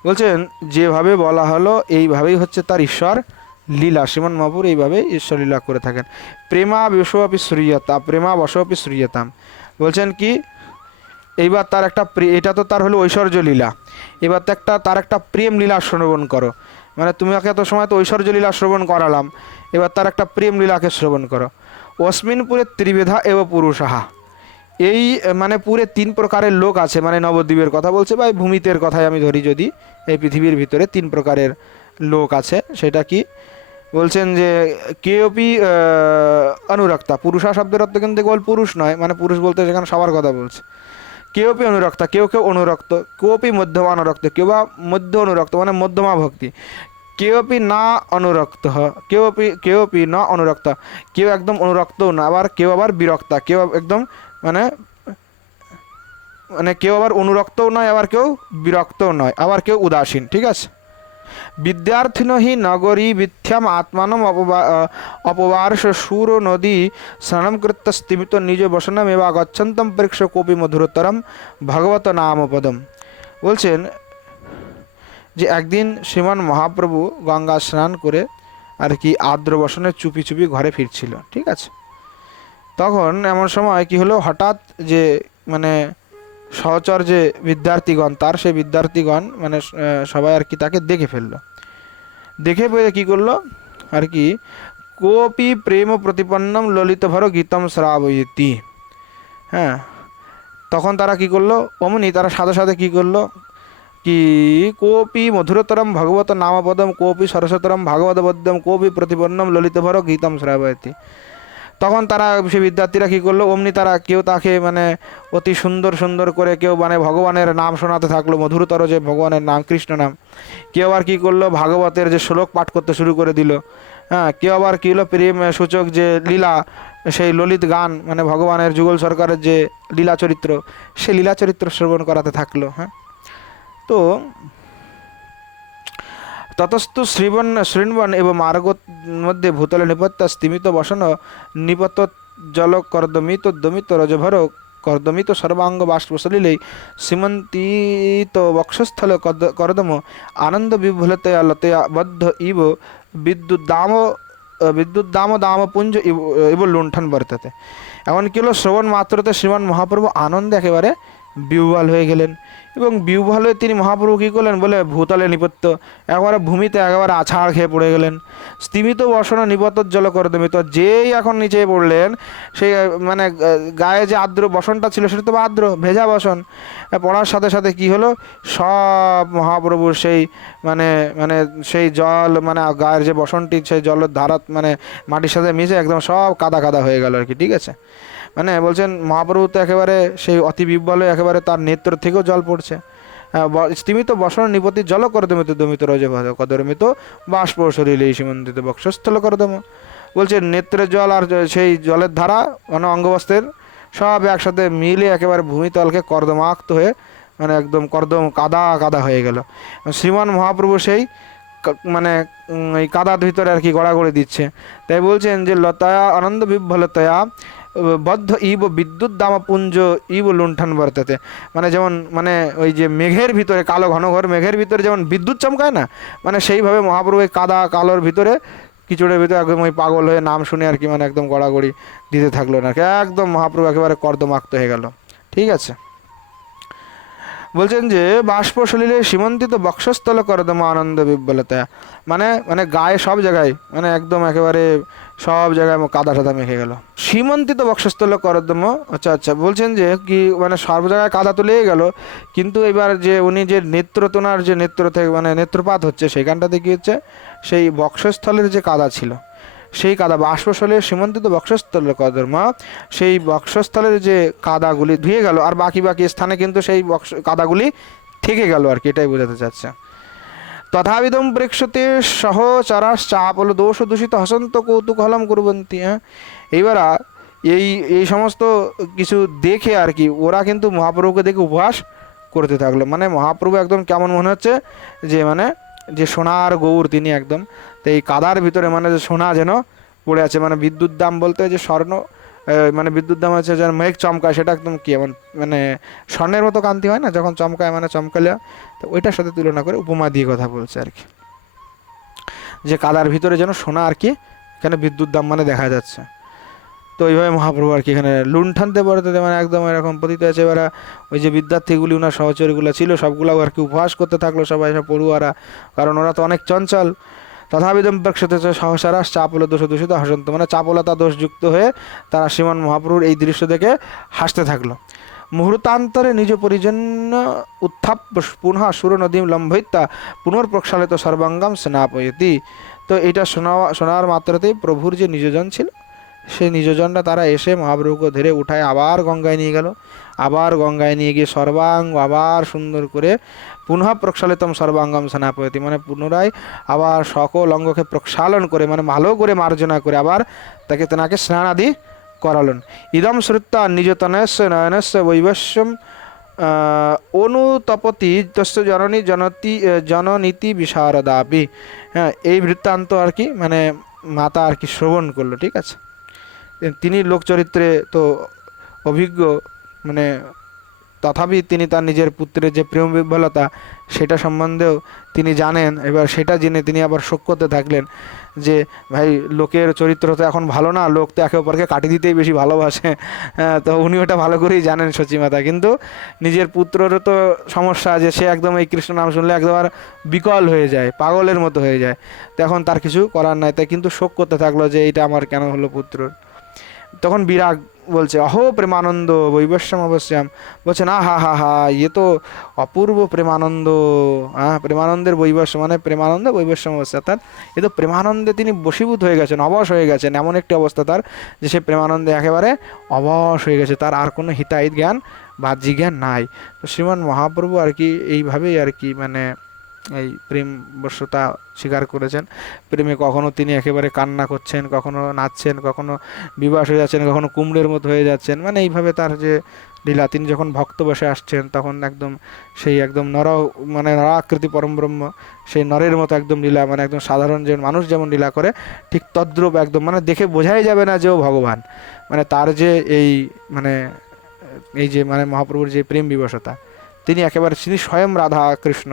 বলছেন যেভাবে বলা হলো এইভাবেই হচ্ছে তার ঈশ্বর লীলা। শ্রীমন মহাপুর এইভাবে ঈশ্বর লীলা করে থাকেন। প্রেমা বশোপি শ্রীয়তা প্রেমা বশোপি শ্রীয়তাম। বলছেন কি, এইবার তার একটা এটা তো তার হলো ঐশ্বর্য লীলা, এবার তো তার একটা প্রেম লীলা শ্রবণ করো। মানে তুমি এত সময় তো ঐশ্বর্য লীলা শ্রবণ করালাম, এবার তার একটা প্রেম লীলাকে শ্রবণ করো। অস্মিনপুরে ত্রিবেধা এব পুরুষাহা, এই মানে পুরে 3 প্রকারের লোক আছে, মানে নবদ্বীপের কথা বলছে বা ভূমিতের কথাই আমি ধরি, যদি এই পৃথিবীর ভিতরে 3 প্রকারের লোক আছে। সেটা কি বলছেন যে কেওপি অনুরক্তা, পুরুষা শব্দের অর্থ কিন্তু কেবল পুরুষ নয়, মানে পুরুষ বলতে সেখানে সবার কথা বলছে। কেওপি অনুরক্তা, কেউ কেউ অনুরক্ত, কেউপি মধ্যমা অনুরক্ত, কেউ বা মধ্য অনুরক্ত মানে মধ্যমা ভক্তি, কেউপি না অনুরক্ত, কেউপি না অনুরক্ত, কেউ একদম অনুরক্তও না, আবার কেউ আবার বিরক্তা, কেউ একদম মানে মানে কেউ আবার অনুরক্তও নয়, আবার কেউ বিরক্তও নয়, আবার কেউ উদাসীন। ঠিক আছে। বিদ্যার্থিন হি নগরী বিথ্যাম আত্মানম অপবার্ষ সুর নদী স্নানম কৃত্য স্থিমিত নিজ বসনম এবা গচ্ছন্তম পরীক্ষ কোপি মধুরতরম ভগবত নামপদম। বলছেন যে একদিন শ্রীমান মহাপ্রভু গঙ্গা স্নান করে আর কি আর্দ্র বসনে চুপি চুপি ঘরে ফিরছিল। ঠিক আছে। তখন এমন সময় কি হলো, হঠাৎ যে মানে সহচর যে বিদ্যার্থীগণ, তার সেই বিদ্যার্থীগণ মানে সবাই আর কি তাকে দেখে ফেললো। দেখে পেয়ে কী করলো আর কি, কোপি প্রেম প্রতিপন্নম ললিতভর গীতম শ্রাবয়তি। হ্যাঁ, তখন তারা কি করলো, অমনি তারা সাথে সাথে কী করলো কি, কোপি মধুরতরম ভগবত নামপদম কোপি সরস্বতরম ভাগবত পদ্যম কোপি প্রতিপন্নম ললিতভর গীতম শ্রাবয়তি। তখন তারা সে বিদ্যার্থীরা কী করলো, অমনি তারা কেউ তাকে মানে অতি সুন্দর সুন্দর করে কেউ মানে ভগবানের নাম শোনাতে থাকলো, মধুরতর যে ভগবানের নাম কৃষ্ণ নাম। কেউ আবার কী করলো, ভাগবতের যে শ্লোক পাঠ করতে শুরু করে দিল। হ্যাঁ, কেউ আবার কী হলো, প্রেম সূচক যে লীলা, সেই ললিত গান মানে ভগবানের যুগল সরকারের যে লীলা চরিত্র, সেই লীলা চরিত্র শ্রবণ করাতে থাকলো। হ্যাঁ, তো ততস্তু শৃण्वन् एव मार्ग मध्ये भूतले निपत्य स्तिमित वसन निपत जल कर्दमित दमित रजभर कर्दमित सर्वांग बाष्पसलिले सीमंतीत वक्षस्थल कर्दम आनंद विभुलतया लतया बद्ध इव विद्युद्दाम दाम पुंज इव लुंठन वर्तते। एमन कि हलो श्रवण मात्रते श्रीमान महाप्रभु आनंदे एकेबारे বিহ্বল হয়ে গেলেন, এবং বিহ্বল হয়ে তিনি মহাপ্রভু কী করলেন বলে ভূতলে নিপত্য, একবারে ভূমিতে একেবারে আছাড় খেয়ে পড়ে গেলেন। স্তিমিত বসন নিপত জল করদমিত, যেই এখন নিচে পড়লেন সেই মানে গায়ে যে আর্দ্র বসনটা ছিল সেটা তো আর্দ্র ভেজা বসন, পড়ার সাথে সাথে কি হলো, সব মহাপ্রভুর সেই মানে মানে সেই জল মানে গায়ের যে বসনটি সেই জলের ধারা মানে মাটির সাথে মিশে একদম সব কাদা কাদা হয়ে গেল আর কি। ঠিক আছে। মানে বলছেন মহাপ্রভু তো একেবারে সেই অতি বিহ্বলে একেবারে তার নেত্র থেকেও জল পড়ছে। স্তিমিত বসন নিপতি জল করদমিত দমিত রজ কদরমিত বাষ্প শরীরে সীমন্তিত বক্ষস্থল করদম। বলছে নেত্রের জল আর সেই জলের ধারা মানে অঙ্গবস্ত্রের সব একসাথে মিলে একেবারে ভূমিতলকে কর্দমাক্ত হয়ে মানে একদম কর্দম কাদা কাদা হয়ে গেল। শ্রীমান মহাপ্রভু সেই মানে এই কাদার ভিতরে আর কি গড়াগড়ি দিচ্ছে। তাই বলছেন যে লতায়া আনন্দ বিভ্বলতয়া বদ্ধ ইব বিদ্যুৎ দামপুঞ্জ ইব লুণ্ঠন বর্ততে, মানে যেমন মানে ওই যে মেঘের ভিতরে, কালো ঘন ঘর মেঘের ভিতরে যেমন বিদ্যুৎ চমকায় না, মানে সেইভাবে মহাপ্রভু ওই কাদা কালোর ভিতরে কিছুটার ভিতরে একদম ওই পাগল হয়ে নাম শুনে আর কি, মানে একদম গড়াগড়ি দিতে থাকলো না, একদম মহাপ্রভু একেবারে কর্দমাক্ত হয়ে গেল। ঠিক আছে, বলছেন যে বাষ্প সলিলে সীমন্তিত বক্ষস্থল করদম আনন্দ বিব্বলতা, মানে মানে গায়ে সব জায়গায় মানে একদম একেবারে সব জায়গায় কাদা টাদা মেখে গেল। সীমন্তিত বক্ষস্থল করদম, আচ্ছা আচ্ছা, বলছেন যে কি মানে সব জায়গায় কাদা তো লেগে গেল, কিন্তু এবার যে উনি যে নেত্র তোনার যে নেত্র থেকে মানে নেত্রপাত হচ্ছে সেখানটাতে কি হচ্ছে, সেই বক্ষস্থলের যে কাদা ছিল সেই কাদা বাষ্পস্থলে সীমন্তিত বক্ষস্থলের কদর্মা, সেই বক্ষস্থলের যে কাদাগুলি ধুয়ে গেল, আর বাকি বাকি স্থানে কিন্তু সেই কাদাগুলি থেকে গেল আর কি, এটাই বোঝাতে চাচ্ছে। তথাবিধম প্রেক্ষতে সহচরা চাপল দোষ দূষিত হসন্ত কৌতুকহলম কুর্বন্তি। হ্যাঁ, এইবার এই এই সমস্ত কিছু দেখে আর কি ওরা কিন্তু মহাপ্রভুকে দেখে উপহাস করতে থাকলো, মানে মহাপ্রভু একদম কেমন মনে হচ্ছে যে মানে যে সোনার গৌর তিনি একদম, তো এই কাদার ভিতরে মানে যে সোনা যেন পড়ে আছে, মানে বিদ্যুৎ দাম বলতে যে স্বর্ণ, মানে বিদ্যুৎ দাম হচ্ছে যেন মেঘ চমকায়, সেটা একদম কি এমন মানে স্বর্ণের মতো কান্তি হয় না যখন চমকায়, মানে চমকালে, তো ওইটার সাথে তুলনা করে উপমা দিয়ে কথা বলছে আর কি, যে কাদার ভিতরে যেন সোনা আর কি এখানে বিদ্যুৎ দাম মানে দেখা যাচ্ছে। তো ওইভাবে মহাপ্রভু আর কি এখানে লুণ্ঠনতে পড়তে মানে একদম এরকম পতিত আছে। এবার ওই যে বিদ্যার্থীগুলি ওনার সহচরীগুলো ছিল সবগুলো আর কি উপহাস করতে থাকলো সবাই, সব পড়ুয়ারা, কারণ ওরা তো অনেক চঞ্চল। তথাবিধম প্রেক্ষতে সহসারা চাপল দোষ দূষিত হাসন্ত, মানে চাপলতা দোষযুক্ত হয়ে তারা শ্রীমান মহাপ্রভুর এই দৃশ্য দেখে হাসতে থাকলো। মুহূর্তান্তরে নিজ পরিজন্য উত্থাপ পুনঃ সুর নদীম লম্ভয়িতা পুনর্প্রক্ষালিত সর্বাঙ্গম স্নাপয়তি। তো এটা শোনার মাত্রতেই প্রভুর যে নিজজন ছিল সেই নিজজনরা তারা এসে মহাপ্রভুকে ধরে উঠায় আবার গঙ্গায় নিয়ে গেল, আবার গঙ্গায় নিয়ে গিয়ে সর্বাঙ্গ আবার সুন্দর করে পুনঃ প্রক্ষালিতম সর্বাঙ্গম সেনাপতি, মানে পুনরায় আবার সকল অঙ্গকে প্রক্ষালন করে মানে ভালো করে মার্জনা করে আবার তেনাকে স্নান আদি করালেন। ইদম শ্রুত্বা নিজতনস্য নয়নস্য বৈবস্যম অনুতপতি তস্য জননীতি বিশারদাপি। হ্যাঁ, এই বৃত্তান্ত আর কি মানে মাতা আর কি শ্রবণ করলো। ঠিক আছে, তিনি লোকচরিত্রে তো অভিজ্ঞ, মানে তথাপি তিনি তার নিজের পুত্রের যে প্রেম বিহ্বলতা সেটা সম্বন্ধেও তিনি জানেন। এবার সেটা জেনে তিনি আবার শোক করতে থাকলেন যে ভাই লোকের চরিত্র তো এখন ভালো না, লোক তো একে অপরকে কাটিয়ে দিতেই বেশি ভালোবাসে। তো উনি ওটা ভালো করেই জানেন সচিমাতা, কিন্তু নিজের পুত্রেরও তো সমস্যা যে সে একদম এই কৃষ্ণ নাম শুনলে একদম আর বিকল হয়ে যায়, পাগলের মতো হয়ে যায়, তো এখন তার কিছু করার নাই, তাই কিন্তু শোক করতে থাকলো যে এইটা আমার কেন হলো পুত্র। তখন বিরাগ বলছে অহো প্রেমানন্দ বৈবস্যাম অবশ্যম, বলছে না হা হা হা ইয়ে তো অপূর্ব প্রেমানন্দ। হ্যাঁ, প্রেমানন্দের বৈবস্য মানে প্রেমানন্দ বৈবস্যাম অবশ্য, অর্থাৎ এ তো প্রেমানন্দে তিনি বশীভূত হয়ে গেছেন, অবশ হয়ে গেছেন, এমন একটি অবস্থা তার যে সে প্রেমানন্দে একেবারে অবশ হয়ে গেছে, তার আর কোনো হিতাহিত জ্ঞান বাহ্যিক জ্ঞান নাই। তো শ্রীমান মহাপ্রভু আর কি এইভাবেই আর কি মানে এই প্রেম বশ্যতা স্বীকার করেছেন। প্রেমে কখনো তিনি একেবারে কান্না করছেন, কখনো নাচছেন, কখনো বিবাস হয়ে যাচ্ছেন, কখনো কুমড়ের মতো হয়ে যাচ্ছেন, মানে এইভাবে তার যে লীলা, তিনি যখন ভক্ত বসে আসছেন তখন একদম সেই একদম মানে নরাকৃতি পরম ব্রহ্ম সেই নরের মতো একদম লীলা, মানে একদম সাধারণ যে মানুষ যেমন লীলা করে ঠিক তদ্রূপ একদম, মানে দেখে বোঝাই যাবে না যে ও ভগবান। মানে তার যে এই মানে এই যে মানে মহাপ্রভুর যে প্রেম বিবশতা, তিনি একেবারে তিনি স্বয়ং রাধা কৃষ্ণ,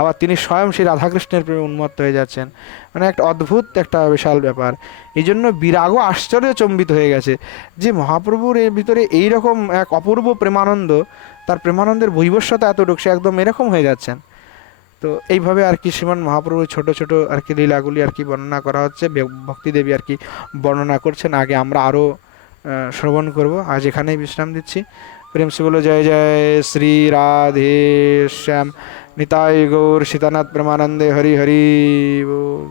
আবার তিনি স্বয়ং সেই রাধাকৃষ্ণের প্রেমে উন্মত্ত হয়ে যাচ্ছেন, মানে একটা অদ্ভুত একটা বিশাল ব্যাপার। এই জন্য বিরাগও আশ্চর্যচম্বিত হয়ে গেছে যে মহাপ্রভুর এর ভিতরে এইরকম এক অপূর্ব প্রেমানন্দ, তার প্রেমানন্দের বৈবস্যতা এতটুকু সে একদম এরকম হয়ে যাচ্ছেন। তো এইভাবে আর কি শ্রীমান মহাপ্রভুর ছোট ছোট আর কি লীলাগুলি আর কি বর্ণনা করা হচ্ছে, ভক্তিদেবী আর কি বর্ণনা করছেন। আগে আমরা আরও শ্রবণ করব, আজ এখানেই বিশ্রাম দিচ্ছি। प्रेम से बोलो जय जय श्री राधे श्याम निताय गौर सीतानाथ प्रेमानंदे हरि हरि बोल।